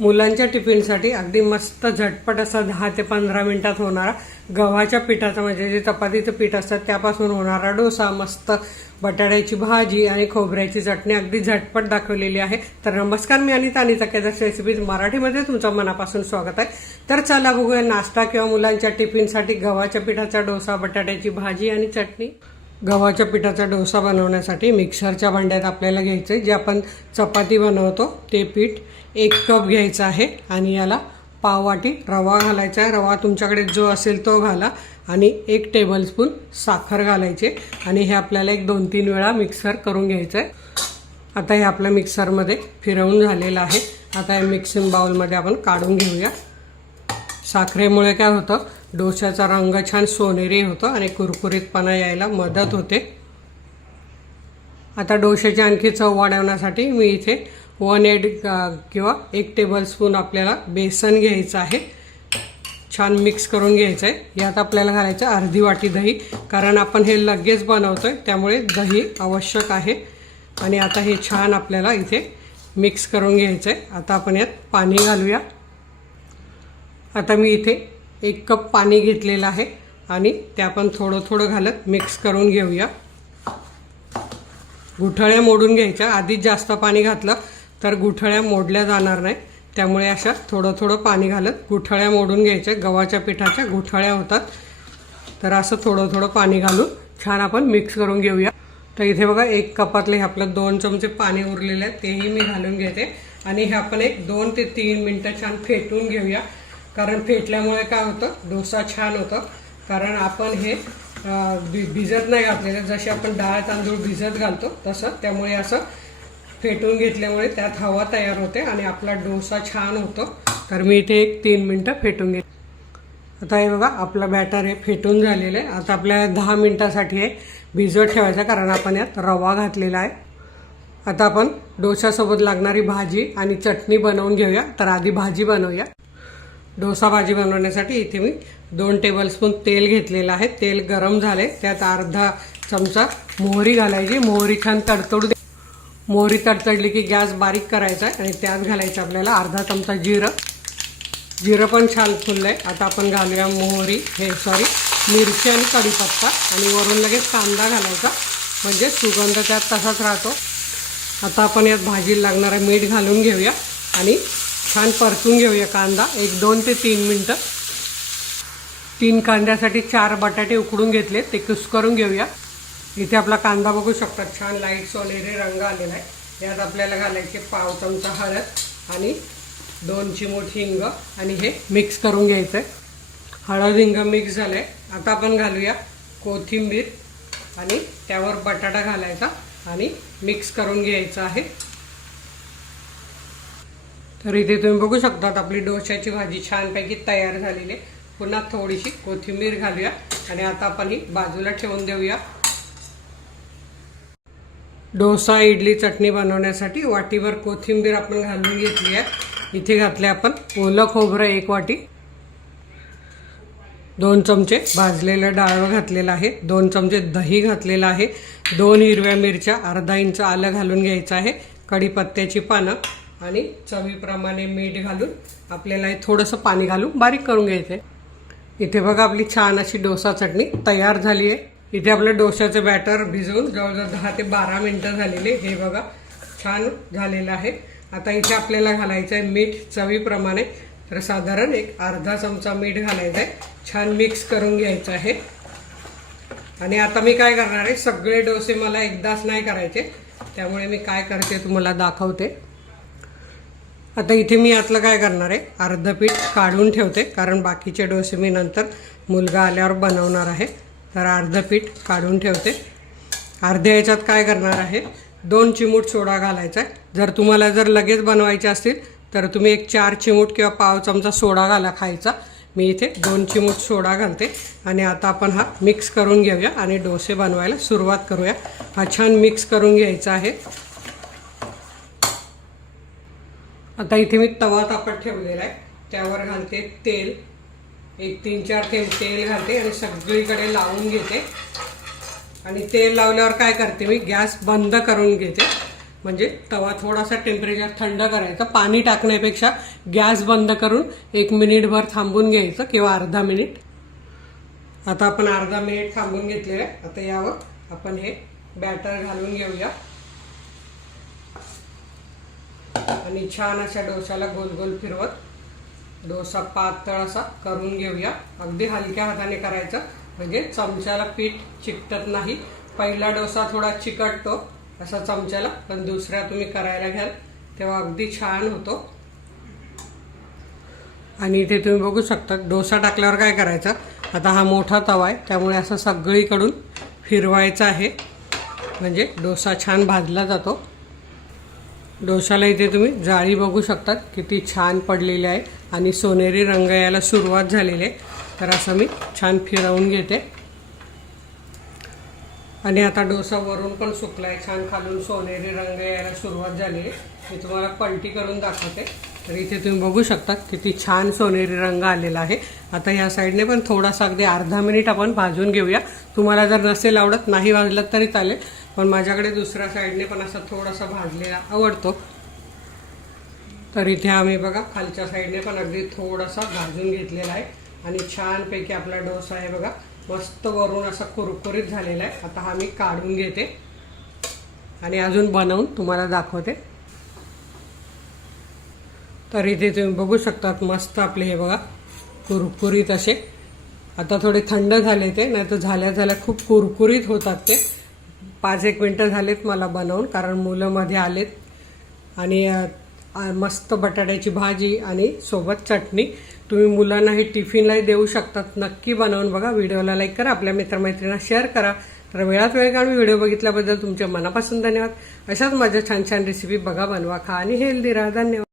मुलांच्या टिफिनसाठी अगदी मस्त झटपट असा 10 ते 15 मिनिटात होणारा गव्हाच्या पिठाचा म्हणजे जे चपातीचं पीठ असतं त्यापासून होणारा डोसा, मस्त बटाट्याची भाजी आणि खोबऱ्याची चटणी अगदी झटपट दाखवलेली आहे। तर नमस्कार, मी अनिता, अनिता केदार्स रेसिपीज मराठीमध्ये तुमचं मनापासून स्वागत आहे। तर चला बघूया नाश्ता किंवा मुलांच्या टिफिनसाठी गव्हाच्या पिठाचा डोसा, बटाट्याची भाजी आणि चटणी। गव्हाच्या पिठाचा डोसा बनवण्यासाठी मिक्सरच्या भांड्यात आपल्याला घ्यायचं जे आपण चपाती बनवतो ते पीठ 1 कप घ्यायचं आहे आणि याला पाव वाटी रवा घालायचा आहे। रवा तुमच्याकडे जो असेल तो घाला आणि 1 टेबलस्पून साखर घालायचे आणि हे आपल्याला 1-2-3 वेळा मिक्सर करून घ्यायचं आहे। आता हे आपल्या मिक्सरमध्ये फिरवून झालेलं आहे। आता हे मिक्सिंग बाउलमध्ये आपण काढून घेऊया। साखरेमुळे काय होतं, डोश्याचा रंग छान सोनेरी होतो आणि कुरकुरीतपणा यायला मदत होते। आता डोश्याची आणखी चव वाढवण्यासाठी मी इथे 1/8 किंवा 1 टेबलस्पून आपल्याला बेसन घ्यायचं आहे। छान मिक्स करून घ्यायचं आहे। यात आपल्याला घालायचं अर्धी वाटी दही, कारण आपण हे लगेच बनवतोय त्यामुळे दही आवश्यक आहे। आणि आता हे छान आपल्याला इथे मिक्स करून घ्यायचं आहे। आता आपण यात पाणी घालूया। आता मी इथे 1 कप पाणी घेतलेलं आहे आणि ते आपण थोडं थोडं घालत मिक्स करून घेऊया। गुठळ्या मोडून घ्यायच्या। आधीच जास्त पाणी घातलं तर गुठळ्या मोडल्या जाणार नाही, त्यामुळे अशा थोडं थोडं पाणी घालत गुठळ्या मोडून घ्यायच्या। गव्हाच्या पिठाच्या गुठळ्या होतात, तर असं थोडं थोडं पाणी घालून छान आपण मिक्स करून घेऊया। तर इथे बघा 1 कपातले हे आपलं 2 चमचे पाणी उरलेलं आहे, तेही मी घालून घेते आणि हे आपण 2 ते 3 मिनटं छान फेटून घेऊया। कारण फेटल्यामुळे काय होतं, डोसा छान होतं। कारण आपण हे भिजत नाही घातलेलं, जसे आपण डाळ तांदूळ भिजत घालतो तसं, त्यामुळे असं फेटून घेतल्यामुळे त्यात हवा तयार होते आणि आपला डोसा छान होतो। तर मी इथे 3 मिनटं फेटून घेते। आता हे बघा आपलं बॅटर हे फेटून झालेलं आहे। आता आपल्याला 10 मिनटासाठी हे भिजत ठेवायचं, कारण आपण यात रवा घातलेला आहे। आता आपण डोशासोबत लागणारी भाजी आणि चटणी बनवून घेऊया। तर आधी भाजी बनवूया। डोसा भाजी बनवण्यासाठी इथे मी 2 टेबलस्पून तेल घेतलेलं आहे। तेल गरम झाले, त्यात अर्धा चमचा मोहरी घालायची। मोहरी छान तडतडू दे। मोहरी तडतडली की गॅस बारीक करायचा आहे आणि त्यात घालायचं आपल्याला अर्धा चमचा जिरं। जिरं पण छान फुललंय। आता आपण घालूया मिरची आणि कढीपत्ता आणि वरून लगेच कांदा घालायचा, म्हणजे सुगंध त्यात तसाच राहतो। आता आपण यात भाजीला लागणारं मीठ घालून घेऊया आणि छान परतून घेऊया कांदा 1-2 ते 3 मिनटं। 3 कांद्यासाठी 4 बटाटे उकडून घेतले, ते कुस्करून घेऊया। इथे आपला कांदा बघू शकता छान लाईट सोनेरी रंग आलेला आहे। यात आपल्याला घालायचे पाव चमचा हळद आणि 2 चिमूट हिंग आणि हे मिक्स करून घ्यायचं आहे। हळद हिंग मिक्स झालं आहे। आता आपण घालूया कोथिंबीर आणि त्यावर बटाटा घालायचा आणि मिक्स करून घ्यायचं आहे। तर इथे तुम्ही बघू शकता आपली डोश्याची भाजी छानपैकी तयार झालेली आहे। पुन्हा थोडीशी कोथिंबीर घालूया आणि आता आपण ही बाजूला ठेवून देऊया। डोसा इडली चटणी बनवण्यासाठी वाटीभर कोथिंबीर आपण घालून घेतली आहे। इथे घातले आपण ओलं खोबरं 1 वाटी, 2 चमचे भाजलेलं डाळ घातलेलं आहे, 2 चमचे दही घातलेलं आहे, 2 हिरव्या मिरच्या, अर्धा इंच आलं घालून घ्यायचं आहे, कढीपत्त्याची पानं आणि चवीप्रमाणे मीठ घालून आपल्याला हे थोडंसं पाणी घालून बारीक करून घ्यायचं आहे। इथे बघा आपली छान अशी डोसा चटणी तयार झाली आहे। इथे आपलं डोश्याचं बॅटर भिजवून जवळजवळ 10 ते 12 मिनटं झालेले, हे बघा छान झालेलं आहे। आता इथे आपल्याला घालायचं आहे मीठ चवीप्रमाणे, तर साधारण अर्धा चमचा मीठ घालायचं आहे। छान मिक्स करून घ्यायचं आहे। आणि आता मी काय करणार आहे, सगळे डोसे मला एकदाच नाही करायचे, त्यामुळे मी काय करते तुम्हाला दाखवते। आता इथे मी यातलं काय करणार आहे, अर्धं पीठ काढून ठेवते, कारण बाकीचे डोसे मी नंतर मुलगा आल्यावर बनवणार आहे। तर अर्धं पीठ काढून ठेवते। अर्ध्या याच्यात काय करणार आहे, 2 चिमूट सोडा घालायचा आहे। जर तुम्हाला लगेच बनवायचे असतील तर तुम्ही 4 चिमूट किंवा पाव चमचा सोडा घाला खायचा। मी इथे 2 चिमूट सोडा घालते आणि आता आपण हा मिक्स करून घेऊया आणि डोसे बनवायला सुरुवात करूया। हा छान मिक्स करून घ्यायचा आहे। आता इथे मी तवा तापत ठेवलेला आहे, त्यावर घालते तेल, 3-4 थेंब तेल घालते आणि सगळीकडे लावून घेते। आणि तेल लावल्यावर काय करते, मी गॅस बंद करून घेते म्हणजे तवा थोडासा टेम्परेचर थंड करायचं. पाणी टाकण्यापेक्षा गॅस बंद करून 1 मिनिटभर थांबून घ्यायचं किंवा अर्धा मिनिट. आता आपण अर्धा मिनिट थांबून घेतलेलं आहे. आता यावर आपण हे बॅटर घालून घेऊया आणि छान अशा डोशाला गोल गोल फिरवत डोसा पातळ असा करून घेऊया. अगदी हलक्या हाताने करायचं म्हणजे चमच्याला पीठ चिकटत नाही. पहिला डोसा थोडा चिकटतो असा चमच्याला, पण दुसऱ्या तुम्ही करायला घ्याल तेव्हा अगदी छान होतो. आणि इथे तुम्ही बघू शकता डोसा टाकल्यावर काय करायचं, आता हा मोठा तवा आहे त्यामुळे असं सगळीकडून फिरवायचं आहे म्हणजे डोसा छान भाजला जातो. डोशाला इथे तुम्ही जाळी बघू शकतात किती छान पडलेली आहे आणि सोनेरी रंग यायला सुरुवात झालेली आहे. तर असं मी छान फिरवून घेते आणि आता डोसा वरून पण सुकला आहे, छान खालून सोनेरी रंग यायला सुरुवात झाली आहे. मी तुम्हाला पलटी करून दाखवते. तर इथे तुम्ही बघू शकता किती छान सोनेरी रंग आलेला आहे. आता ह्या साईडने पण थोडासा अगदी अर्धा मिनिट आपण भाजून घेऊया. तुम्हाला जर नसेल आवडत नाही भाजलं तरी चालेल, पण माझ्याकडे दुसऱ्या साईडने पण असा थोडासा भाजलेला आवडतो. तर इथे आम्ही बघा खालच्या साईडने पण अगदी थोडासा भाजून घेतलेला आहे आणि छानपैकी आपला डोसा आहे बघा मस्त वरून असा कुरकुरीत झालेला आहे. आता हा मी काढून घेते आणि अजून बनवून तुम्हाला दाखवते. तर इथे तुम्ही बघू शकतात मस्त आपले हे बघा कुरकुरीत असे. आता थोडे थंड झाले ते, नाही तर झाल्या झाल्या खूप कुरकुरीत होतात ते. 5-1 मिनटं झालेत मला बनवून, कारण मुलं मध्ये आलेत आणि मस्त बटाट्याची भाजी आणि सोबत चटणी. तुम्ही मुलांना हे टिफिनलाही देऊ शकतात. नक्की बनवून बघा. व्हिडिओला लाईक करा, आपल्या मित्रमैत्रिणींना शेअर करा. तर वेळात वेळ काढून व्हिडिओ बघितल्याबद्दल तुमच्या मनापासून धन्यवाद. अशाच माझ्या छान छान रेसिपी बघा, बनवा, खा आणि हेल्दी राहा. धन्यवाद.